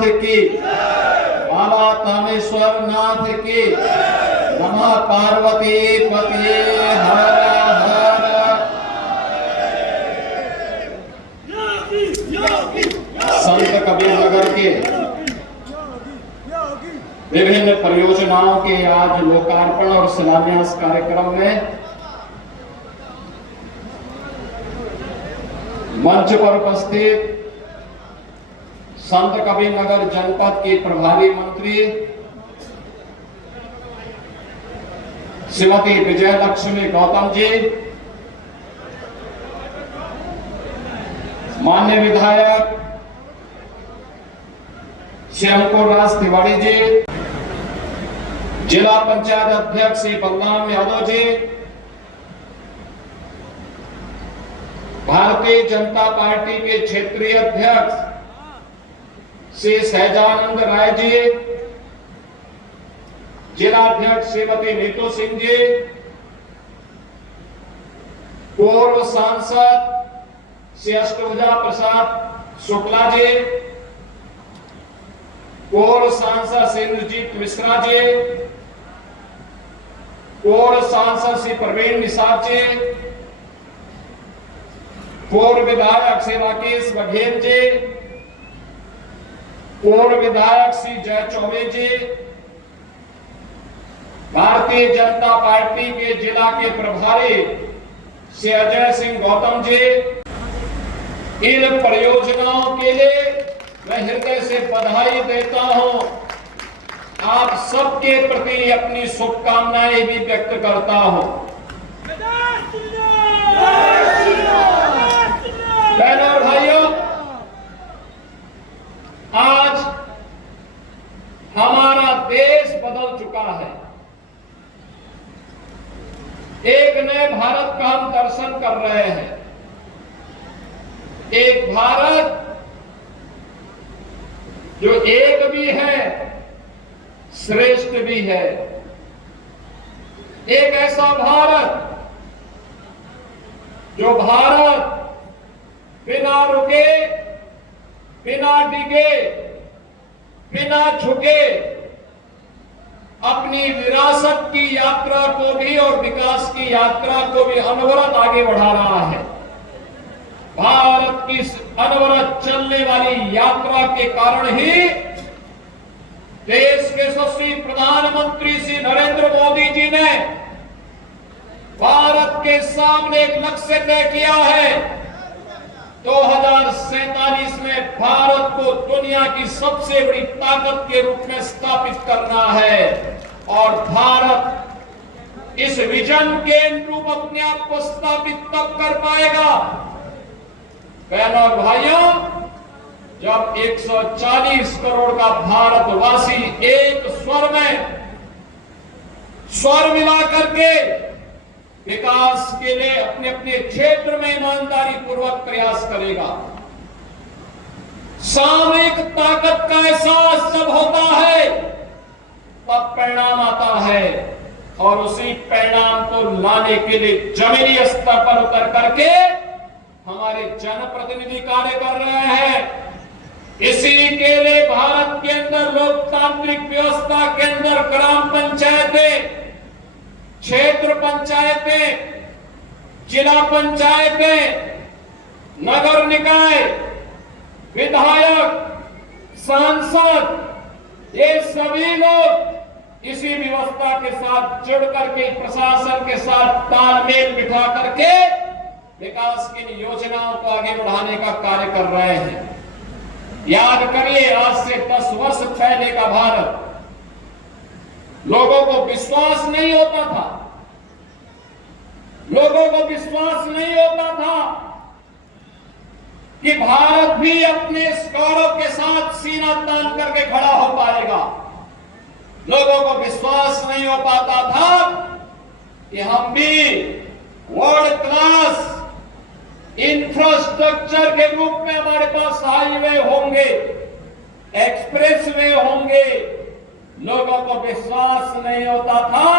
नाथ की, बाबा तामेश्वर नाथ की, नमः पार्वती पते हर हर। संत कबीर नगर के विभिन्न परियोजनाओं के आज लोकार्पण और शिलान्यास कार्यक्रम में मंच पर उपस्थित संत कबीर नगर जनपद के प्रभारी मंत्री श्रीमती विजय लक्ष्मी गौतम जी, माननीय विधायक श्री अंकुर राज तिवारी जी, जिला पंचायत अध्यक्ष श्री बलराम यादव जी, भारतीय जनता पार्टी के क्षेत्रीय अध्यक्ष श्री सहजानंद राय जी, जिला अध्यक्ष श्रीमती नीतू सिंह जी, पूर्व सांसद श्री अष्टभुजा प्रसाद शुक्ला जी, पूर्व सांसद श्री इंद्रजीत मिश्रा जी, पूर्व सांसद श्री प्रवीण निसार जी, पूर्व विधायक श्री राकेश बघेल जी, पूर्व विधायक श्री जय चौबे जी, भारतीय जनता पार्टी के जिला के प्रभारी श्री अजय सिंह गौतम जी, इन परियोजनाओं के लिए मैं हृदय से बधाई देता हूं। आप सबके प्रति अपनी शुभकामनाएं भी व्यक्त करता हूं। बहनों और भाइयों, आज हमारा देश बदल चुका है। एक नए भारत का हम दर्शन कर रहे हैं। एक भारत जो एक भी है, श्रेष्ठ भी है। एक ऐसा भारत जो भारत बिना रुके, बिना डिगे, बिना झुके अपनी विरासत की यात्रा को भी और विकास की यात्रा को भी अनवरत आगे बढ़ा रहा है। भारत की अनवरत चलने वाली यात्रा के कारण ही देश के यशस्वी प्रधानमंत्री श्री नरेंद्र मोदी जी ने भारत के सामने एक लक्ष्य तय किया है। 2047 में भारत को दुनिया की सबसे बड़ी ताकत के रूप में स्थापित करना है और भारत इस विजन के अनुरूप अपने आप को स्थापित तब कर पाएगा, बहनों और भाइयों, जब 140 करोड़ का भारतवासी एक स्वर में स्वर मिला करके विकास के लिए अपने अपने क्षेत्र में ईमानदारी पूर्वक प्रयास करेगा। सामूहिक ताकत का एहसास जब होता है तब परिणाम आता है और उसी परिणाम को लाने के लिए जमीनी स्तर पर उतर करके हमारे जनप्रतिनिधि कार्य कर रहे हैं। इसी के लिए भारत के अंदर लोकतांत्रिक व्यवस्था के अंदर ग्राम पंचायतें, क्षेत्र पंचायतें, जिला पंचायतें, नगर निकाय, विधायक, सांसद, ये सभी लोग इसी व्यवस्था के साथ जुड़ करके प्रशासन के साथ तालमेल बिठा करके विकास की योजनाओं को आगे बढ़ाने का कार्य कर रहे हैं। याद करिए, आज से 10 वर्ष पहले का भारत, लोगों को विश्वास नहीं होता था, लोगों को विश्वास नहीं होता था कि भारत भी अपने गौरव के साथ सीना तान करके खड़ा हो पाएगा। लोगों को विश्वास नहीं हो पाता था कि हम भी वर्ल्ड क्लास इंफ्रास्ट्रक्चर के रूप में हमारे पास हाईवे होंगे, एक्सप्रेसवे होंगे। लोगों को विश्वास नहीं होता था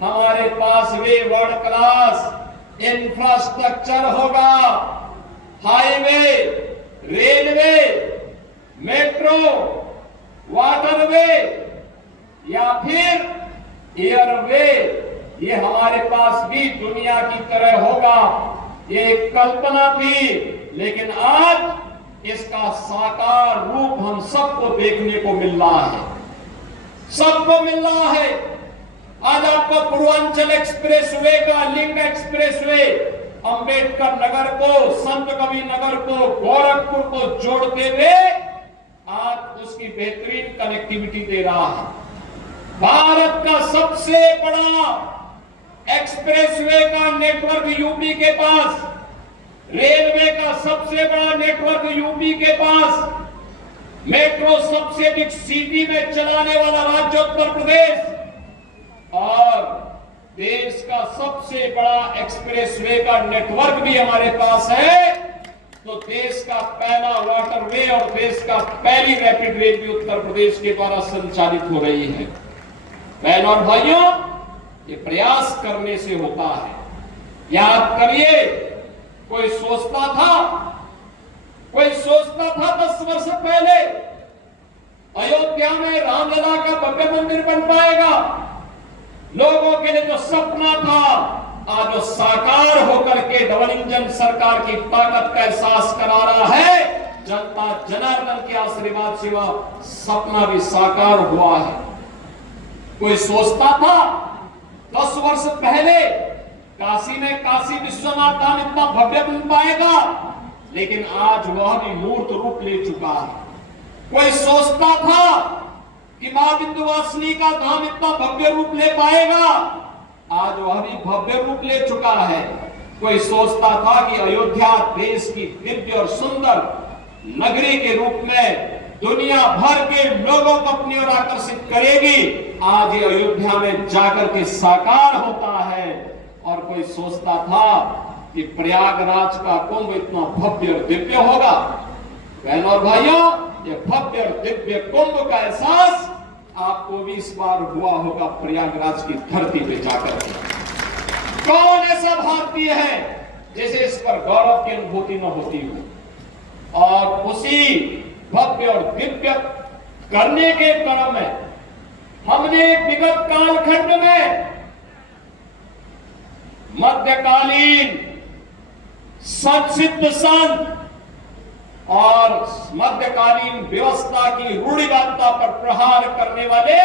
हमारे पास भी वर्ल्ड क्लास इंफ्रास्ट्रक्चर होगा, हाईवे, रेलवे, मेट्रो, वाटरवे या फिर एयरवे, ये हमारे पास भी दुनिया की तरह होगा। ये एक कल्पना थी, लेकिन आज इसका साकार रूप हम सबको देखने को मिल रहा है, सबको मिल रहा है। आज आपको पूर्वांचल एक्सप्रेसवे का लिंक एक्सप्रेसवे अंबेडकर नगर को, संत कबीर नगर को, गोरखपुर को जोड़ते हुए आज उसकी बेहतरीन कनेक्टिविटी दे रहा है। भारत का सबसे बड़ा एक्सप्रेसवे का नेटवर्क यूपी के पास, रेलवे का सबसे बड़ा नेटवर्क यूपी के पास, मेट्रो सबसे अधिक सिटी में चलाने वाला राज्य उत्तर प्रदेश, और देश का सबसे बड़ा एक्सप्रेसवे का नेटवर्क भी हमारे पास है। तो देश का पहला वाटरवे और देश का पहली रैपिड रेल भी उत्तर प्रदेश के द्वारा संचालित हो रही है। बहनों और भाइयों, ये प्रयास करने से होता है। याद करिए, कोई सोचता था 10 वर्ष पहले अयोध्या में रामलला का भव्य मंदिर बन पाएगा। लोगों के लिए जो सपना था, आज वो साकार होकर के डबल इंजन सरकार की ताकत का एहसास करा रहा है। जनता जनार्दन के आशीर्वाद से वह सपना भी साकार हुआ है। कोई सोचता था 10 वर्ष पहले काशी में काशी विश्वनाथ धाम इतना भव्य बन पाएगा, लेकिन आज वह भी मूर्त रूप ले चुका है। कोई सोचता था कि मां विंध्यवासिनी का धाम इतना भव्य रूप ले पाएगा, आज वह भी भव्य रूप ले चुका है। कोई सोचता था कि अयोध्या देश की दिव्य और सुंदर नगरी के रूप में दुनिया भर के लोगों को अपनी ओर आकर्षित करेगी, आज ये अयोध्या में जाकर के साकार होता है। और कोई सोचता था कि प्रयागराज का कुंभ इतना भव्य और दिव्य होगा। बहनों और भाइयों, ये भव्य और दिव्य कुंभ का एहसास आपको भी इस बार हुआ होगा प्रयागराज की धरती पे जाकर के। कौन ऐसा भारतीय है जिसे इस पर गौरव की अनुभूति न होती हो। और उसी भव्य और दिव्य करने के क्रम में हमने विगत कालखंड में मध्यकालीन संसिद्ध संत और मध्यकालीन व्यवस्था की रूढ़िवादिता पर प्रहार करने वाले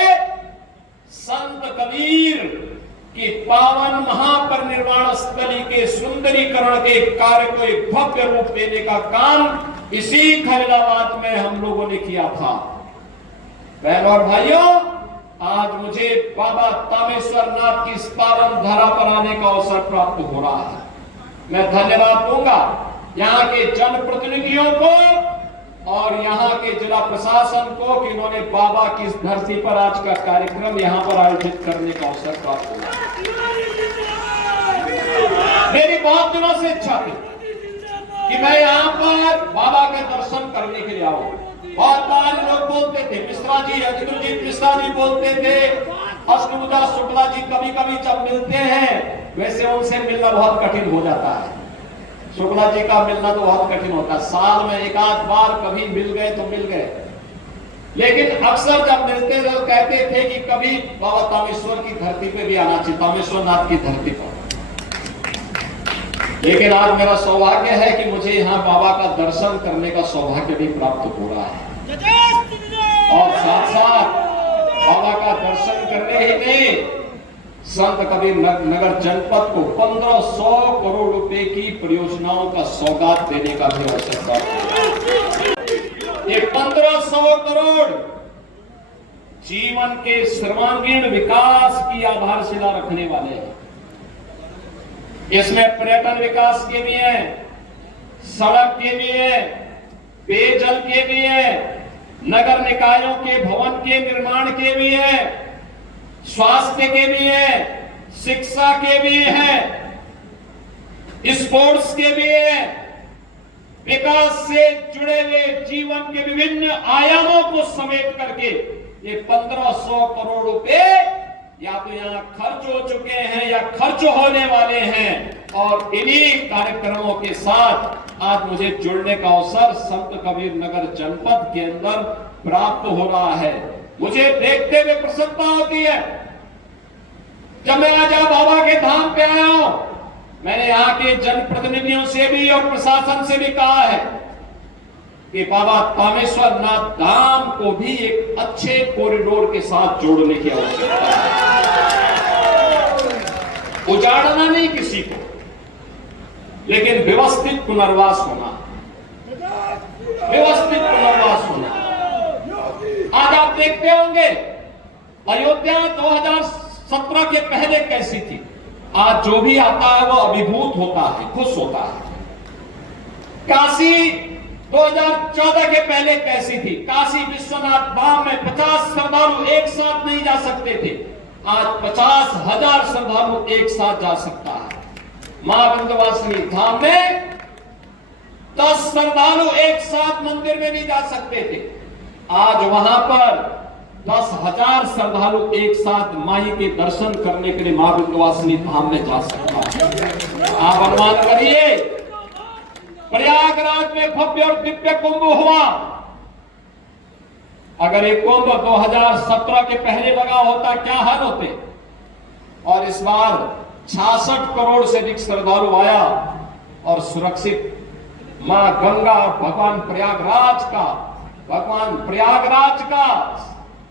संत कबीर की पावन महापरिनिर्वाण स्थली के सुंदरीकरण के कार्य को एक भव्य रूप देने का काम इसी खैराबाद में हम लोगों ने किया था। बहनों और भाइयों, आज मुझे बाबा तामेश्वर नाथ की इस पावन धरा पर आने का अवसर प्राप्त हो रहा है। मैं धन्यवाद दूंगा यहाँ के जनप्रतिनिधियों को और यहाँ के जिला प्रशासन को कि उन्होंने बाबा की इस धरती पर आज का कार्यक्रम यहाँ पर आयोजित करने का अवसर प्राप्त हुआ। मेरी बहुत दिनों से इच्छा थी कि मैं यहाँ पर बाबा के दर्शन करने के लिए आऊं। बहुत बार लोग बोलते थे, मिश्रा जी, अजितुलजीत मिश्रा जी बोलते थे, अष्टभुजा शुक्ला जी कभी कभी जब मिलते हैं, वैसे उनसे मिलना बहुत कठिन हो जाता है। शुक्ला जी का मिलना तो बहुत कठिन होता है, साल में एक आध बार कभी मिल गए तो मिल गए, लेकिन अक्सर जब मिलते थे तो कहते थे कि कभी बाबा तामेश्वर की धरती पे भी आना चाहिए, तामेश्वर नाथ की धरती पर। लेकिन आज मेरा सौभाग्य है कि मुझे यहाँ बाबा का दर्शन करने का सौभाग्य भी प्राप्त हो रहा है, और साथ साथ बाबा का दर्शन करने ही नहीं, संत कबीर नगर जनपद को 1500 करोड़ रुपए की परियोजनाओं का सौगात देने का भी अवसर प्राप्त। ये 1500 करोड़ जीवन के सर्वांगीण विकास की आधारशिला रखने वाले हैं। इसमें पर्यटन विकास के भी हैं, सड़क के भी हैं, पेयजल के भी हैं, नगर निकायों के भवन के निर्माण के भी हैं, स्वास्थ्य के भी हैं, शिक्षा के भी हैं, स्पोर्ट्स के भी हैं। विकास से जुड़े हुए जीवन के विभिन्न आयामों को समेट करके ये 1500 करोड़ रुपए या तो यहाँ खर्च हो चुके हैं या खर्च होने वाले हैं, और इन्हीं कार्यक्रमों के साथ आज मुझे जुड़ने का अवसर संत कबीर नगर जनपद के अंदर प्राप्त हो रहा है। मुझे देखते हुए प्रसन्नता होती है। जब मैं आज बाबा के धाम पे आया हूं, मैंने यहाँ के जनप्रतिनिधियों से भी और प्रशासन से भी कहा है कि बाबा तामेश्वर नाथ धाम को भी एक अच्छे कॉरिडोर के साथ जोड़ने की आवश्यकता है। उजाड़ना नहीं किसी को, लेकिन व्यवस्थित पुनर्वास होना, व्यवस्थित पुनर्वास होना। आज आप देखते होंगे अयोध्या 2017 के पहले कैसी थी। आज जो भी आता है वो अभिभूत होता है, खुश होता है। काशी 2014 के पहले कैसी थी। काशी विश्वनाथ धाम में 50 श्रद्धालु एक साथ नहीं जा सकते थे। आज 50,000 श्रद्धालु एक साथ जा सकता है। मां विंध्यवासिनी धाम में 10 श्रद्धालु एक साथ मंदिर में नहीं जा सकते थे। आज वहां पर 10,000 श्रद्धालु एक साथ माई के दर्शन करने के लिए मां विंध्यवासिनी धाम में जा सकता है। आप अनुमान करिए, प्रयागराज में भव्य और दिव्य कुंभ हुआ। अगर एक कुंभ 2017 के पहले लगा होता, क्या हाल होते। और इस बार 66 करोड़ से अधिक श्रद्धालु आया और सुरक्षित मां गंगा और भगवान प्रयागराज का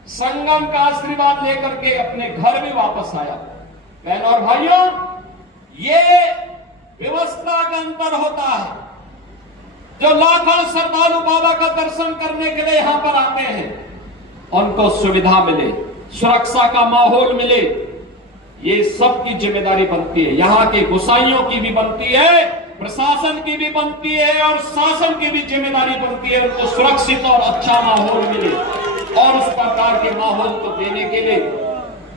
संगम का आशीर्वाद लेकर के अपने घर भी वापस आया। बहनों और भाइयों, ये व्यवस्था का अंतर होता है। जो लाखों श्रद्धालु बाबा का दर्शन करने के लिए यहां पर आते हैं, उनको सुविधा मिले, सुरक्षा का माहौल मिले, ये सबकी जिम्मेदारी बनती है। यहाँ के गोसाइयों की भी बनती है, प्रशासन की भी बनती है और शासन की भी जिम्मेदारी बनती है। उनको सुरक्षित और अच्छा माहौल मिले और उस प्रकार के माहौल को देने के लिए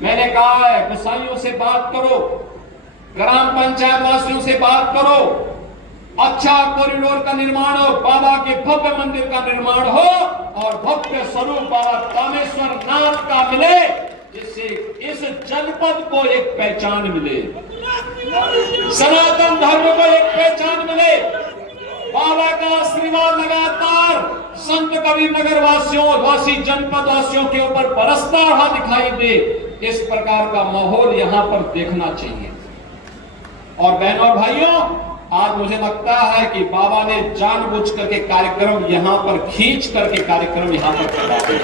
मैंने कहा है, गोसाइयों से बात करो, ग्राम पंचायत वासियों से बात करो, अच्छा कॉरिडोर का निर्माण हो, बाबा के भव्य मंदिर का निर्माण हो और भव्य स्वरूप बाबा तामेश्वर नाथ का मिले, जिससे इस जनपद को एक पहचान मिले, सनातन धर्म को एक पहचान मिले। बाबा का आशीर्वाद लगातार संत कबीर नगर वासी जनपद वासियों के ऊपर बरसता हुआ दिखाई दे, इस प्रकार का माहौल यहाँ पर देखना चाहिए। और बहनों और भाइयों, आज मुझे लगता है कि बाबा ने जानबूझ करके कार्यक्रम यहाँ पर खींच करके कार्यक्रम यहाँ पर करवा दिया।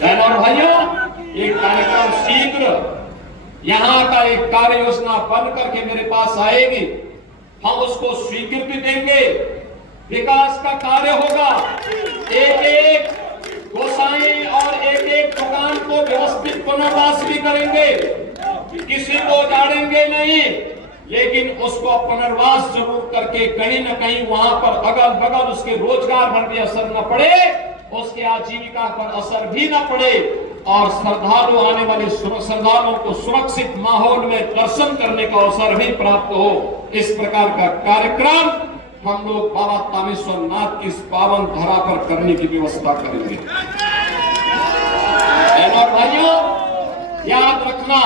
बहनों और भाइयों, एक कार्यक्रम शीघ्र यहाँ का एक कार्य योजना बन करके मेरे पास आएगी। हम उसको स्वीकृति देंगे, विकास का कार्य होगा। एक एक गोसाई और एक एक दुकान को व्यवस्थित पुनर्वास भी करेंगे, किसी को उजाड़ेंगे नहीं, लेकिन उसको पुनर्वास जरूर करके कहीं ना कहीं वहां पर अगल बगल उसके रोजगार पर भी असर न पड़े, उसके आजीविका पर असर भी न पड़े और श्रद्धालु आने वाले श्रद्धालुओं को सुरक्षित माहौल में दर्शन करने का अवसर भी प्राप्त हो। इस प्रकार का कार्यक्रम हम लोग बाबा तामेश्वर नाथ की इस पावन धरा पर करने की व्यवस्था करेंगे। और भाइयों, याद रखना,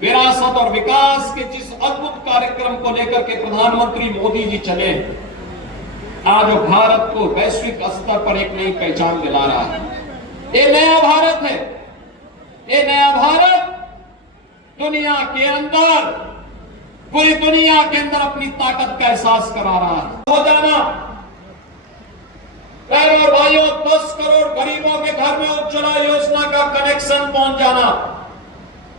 विरासत और विकास के जिस अद्भुत कार्यक्रम को लेकर के प्रधानमंत्री मोदी जी चले, आज भारत को वैश्विक स्तर पर एक नई पहचान दिला रहा है। ये नया भारत है। ये नया भारत दुनिया के अंदर, पूरी दुनिया के अंदर अपनी ताकत का एहसास करा रहा है। हो जाना और भाइयों, 10 करोड़ गरीबों के घर में उज्ज्वला योजना का कनेक्शन पहुंच जाना,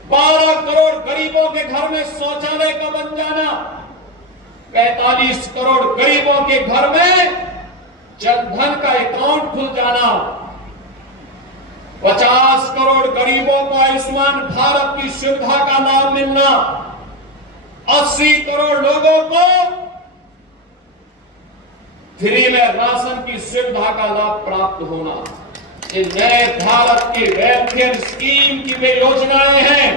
12 करोड़ गरीबों के घर में शौचालय का बन जाना, 45 करोड़ गरीबों के घर में जनधन का अकाउंट खुल जाना, 50 करोड़ गरीबों को आयुष्मान भारत की सुविधा का लाभ मिलना, 80 करोड़ लोगों को फ्री में राशन की सुविधा का लाभ प्राप्त होना। ये नए भारत की वेलफेयर स्कीम की वे योजनाएं हैं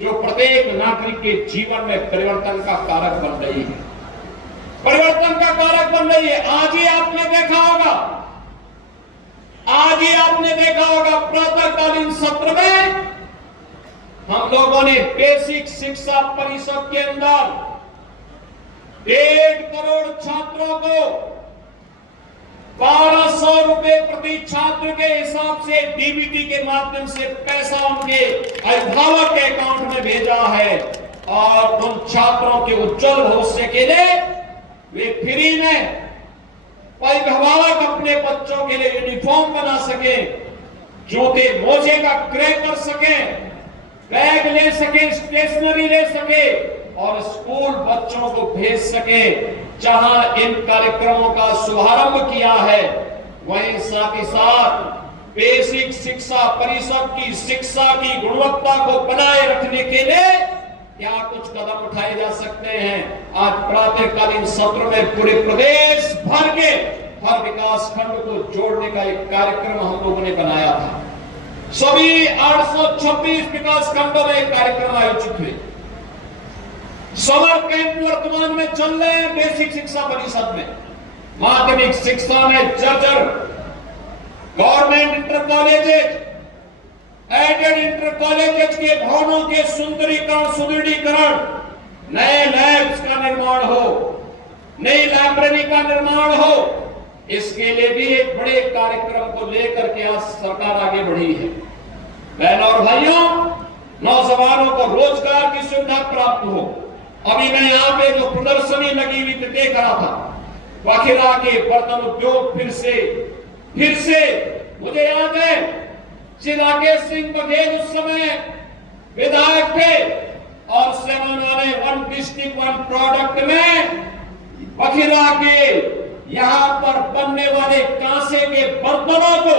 जो प्रत्येक नागरिक के जीवन में परिवर्तन का कारक बन रही है, परिवर्तन का कारक बन रही है। आज ही आपने देखा होगा प्रातःकालीन सत्र में हम लोगों ने बेसिक शिक्षा परिषद के अंदर 1.5 करोड़ छात्रों को 1200 रुपए प्रति छात्र के हिसाब से डीबीटी के माध्यम से पैसा उनके अभिभावक के अकाउंट में भेजा है और उन छात्रों के उज्जवल भविष्य के लिए वे फ्री में अभिभावक अपने बच्चों के लिए यूनिफॉर्म बना सके, जूते मोजे का क्रय कर सके, बैग ले सके, स्टेशनरी ले सके और स्कूल बच्चों को भेज सके। जहां इन कार्यक्रमों का शुभारंभ किया है वहीं साथ ही साथ बेसिक शिक्षा परिषद की शिक्षा की गुणवत्ता को बनाए रखने के लिए क्या कुछ कदम उठाए जा सकते हैं। आज प्रातःकालीन सत्र में पूरे प्रदेश भर के हर विकास खंड को जोड़ने का एक कार्यक्रम हम लोगों ने बनाया था। सभी 826 विकास खंडों में एक कार्यक्रम आयोजित हुए। समर कैंप वर्तमान में चल रहे हैं बेसिक शिक्षा परिषद में, माध्यमिक शिक्षा में जर्जर government inter colleges, aided inter colleges के भवनों के सुंदरीकरण सुदृढ़ीकरण, नए लैब्स का निर्माण हो, नई लाइब्रेरी का निर्माण हो, इसके लिए भी एक बड़े कार्यक्रम को लेकर के आज सरकार आगे बढ़ी है। बहनों और भाइयों, नौजवानों को रोजगार की सुविधा प्राप्त हो। अभी मैं यहाँ पे जो प्रदर्शनी लगी हुई देख रहा था, वखिरा के बर्तन उद्योग फिर से मुझे याद है श्री राकेश सिंह बघेल उस समय विधायक थे और उन्होंने 1 डिस्ट्रिक्ट 1 प्रोडक्ट में वखिरा के यहाँ पर बनने वाले कांसे के बर्तनों को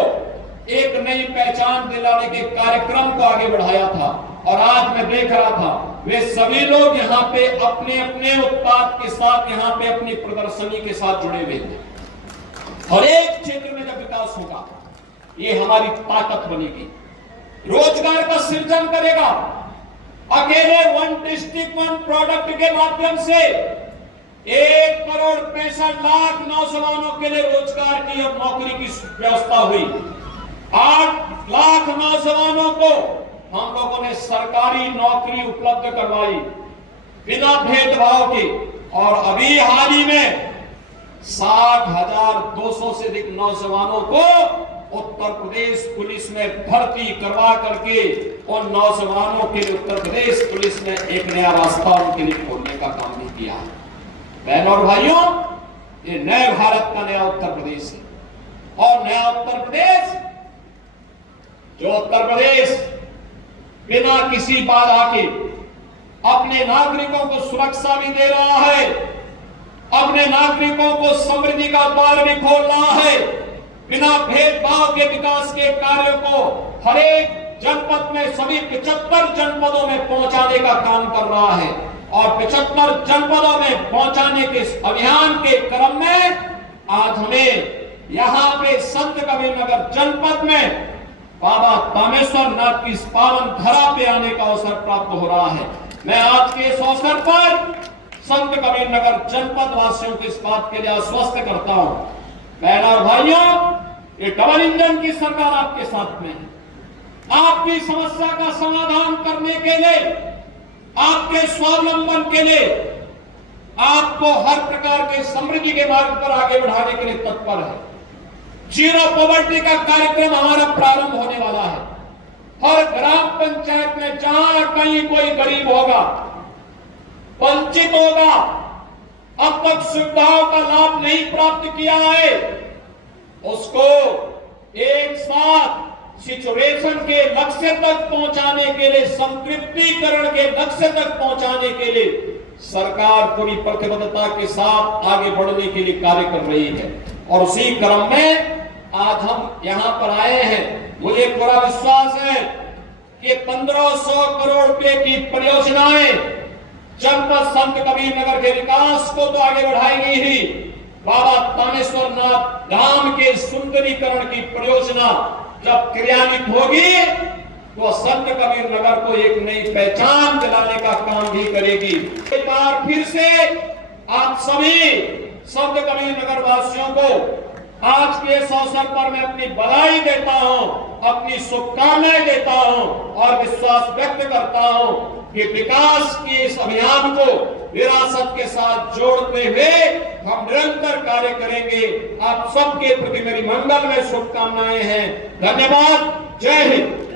एक नई पहचान दिलाने के कार्यक्रम को आगे बढ़ाया था। और आज मैं देख रहा था वे सभी लोग यहाँ पे अपने अपने उत्पाद के साथ यहाँ पे अपनी प्रदर्शनी के साथ जुड़े हुए थे। हर एक क्षेत्र में जब विकास होगा ये हमारी ताकत बनेगी, रोजगार का सृजन करेगा। अकेले 1 डिस्ट्रिक्ट 1 प्रोडक्ट के माध्यम से 1,65,00,000 नौजवानों के लिए रोजगार की और नौकरी की व्यवस्था हुई। 8 लाख नौजवानों को हम लोगों ने सरकारी नौकरी उपलब्ध करवाई बिना भेदभाव के। और अभी हाल ही में 60,200 से अधिक नौजवानों को उत्तर प्रदेश पुलिस में भर्ती करवा करके उन नौजवानों के लिए उत्तर प्रदेश पुलिस ने एक नया रास्ता उनके लिए खोलने का काम भी किया। बहनों और भाइयों, ये नए भारत का नया उत्तर प्रदेश है। और नया उत्तर प्रदेश, जो उत्तर प्रदेश बिना किसी बाधा के अपने नागरिकों को सुरक्षा भी दे रहा है, अपने नागरिकों को समृद्धि का द्वार भी खोल रहा है, बिना भेदभाव के विकास के कार्यों को हर एक जनपद में सभी 75 जनपदों में पहुंचाने का काम कर रहा है। और 75 जनपदों में पहुंचाने के अभियान के क्रम में आज हमें यहाँ पे संत कबीरनगर जनपद में बाबा तामेश्वर नाथ की इस पावन धरा पे आने का अवसर प्राप्त हो रहा है। मैं आज के इस अवसर पर संत कबीरनगर जनपद वासियों को इस बात के लिए आश्वस्त करता हूं, बहनों और भाइयों, ये डबल इंजन की सरकार आपके साथ में है। आपकी समस्या का समाधान करने के लिए, आपके स्वावलंबन के लिए, आपको हर प्रकार के समृद्धि के मार्ग पर आगे बढ़ाने के लिए तत्पर है। जीरो पॉवर्टी का कार्यक्रम हमारा प्रारंभ होने वाला है। हर ग्राम पंचायत में जहां कहीं कोई गरीब होगा, वंचित होगा, अब तक सुविधाओं का लाभ नहीं प्राप्त किया है, उसको एक साथ सिचुएशन के लक्ष्य तक पहुंचाने के लिए, संतृप्तिकरण के लक्ष्य तक पहुंचाने के लिए सरकार पूरी प्रतिबद्धता के साथ आगे बढ़ने के लिए कार्य कर रही है। और उसी क्रम में आज हम यहां पर आए हैं। मुझे पूरा विश्वास है कि 1500 करोड़ रुपए की परियोजनाएं जनपद संत कबीरनगर के विकास को तो आगे बढ़ाएगी ही, बाबा तामेश्वर नाथ धाम के सुंदरीकरण की परियोजना जब क्रियान्वित होगी तो संत कबीरनगर को एक नई पहचान दिलाने का काम भी करेगी। एक बार फिर से आप सभी संत कबीरनगर वासियों को आज के इस अवसर पर मैं अपनी बधाई देता हूं, अपनी शुभकामनाएं देता हूं और विश्वास व्यक्त करता हूं कि विकास के इस अभियान को विरासत के साथ जोड़ते हुए हम निरंतर कार्य करेंगे। आप सबके प्रति मेरी मंगल में शुभकामनाएं हैं। धन्यवाद। जय हिंद।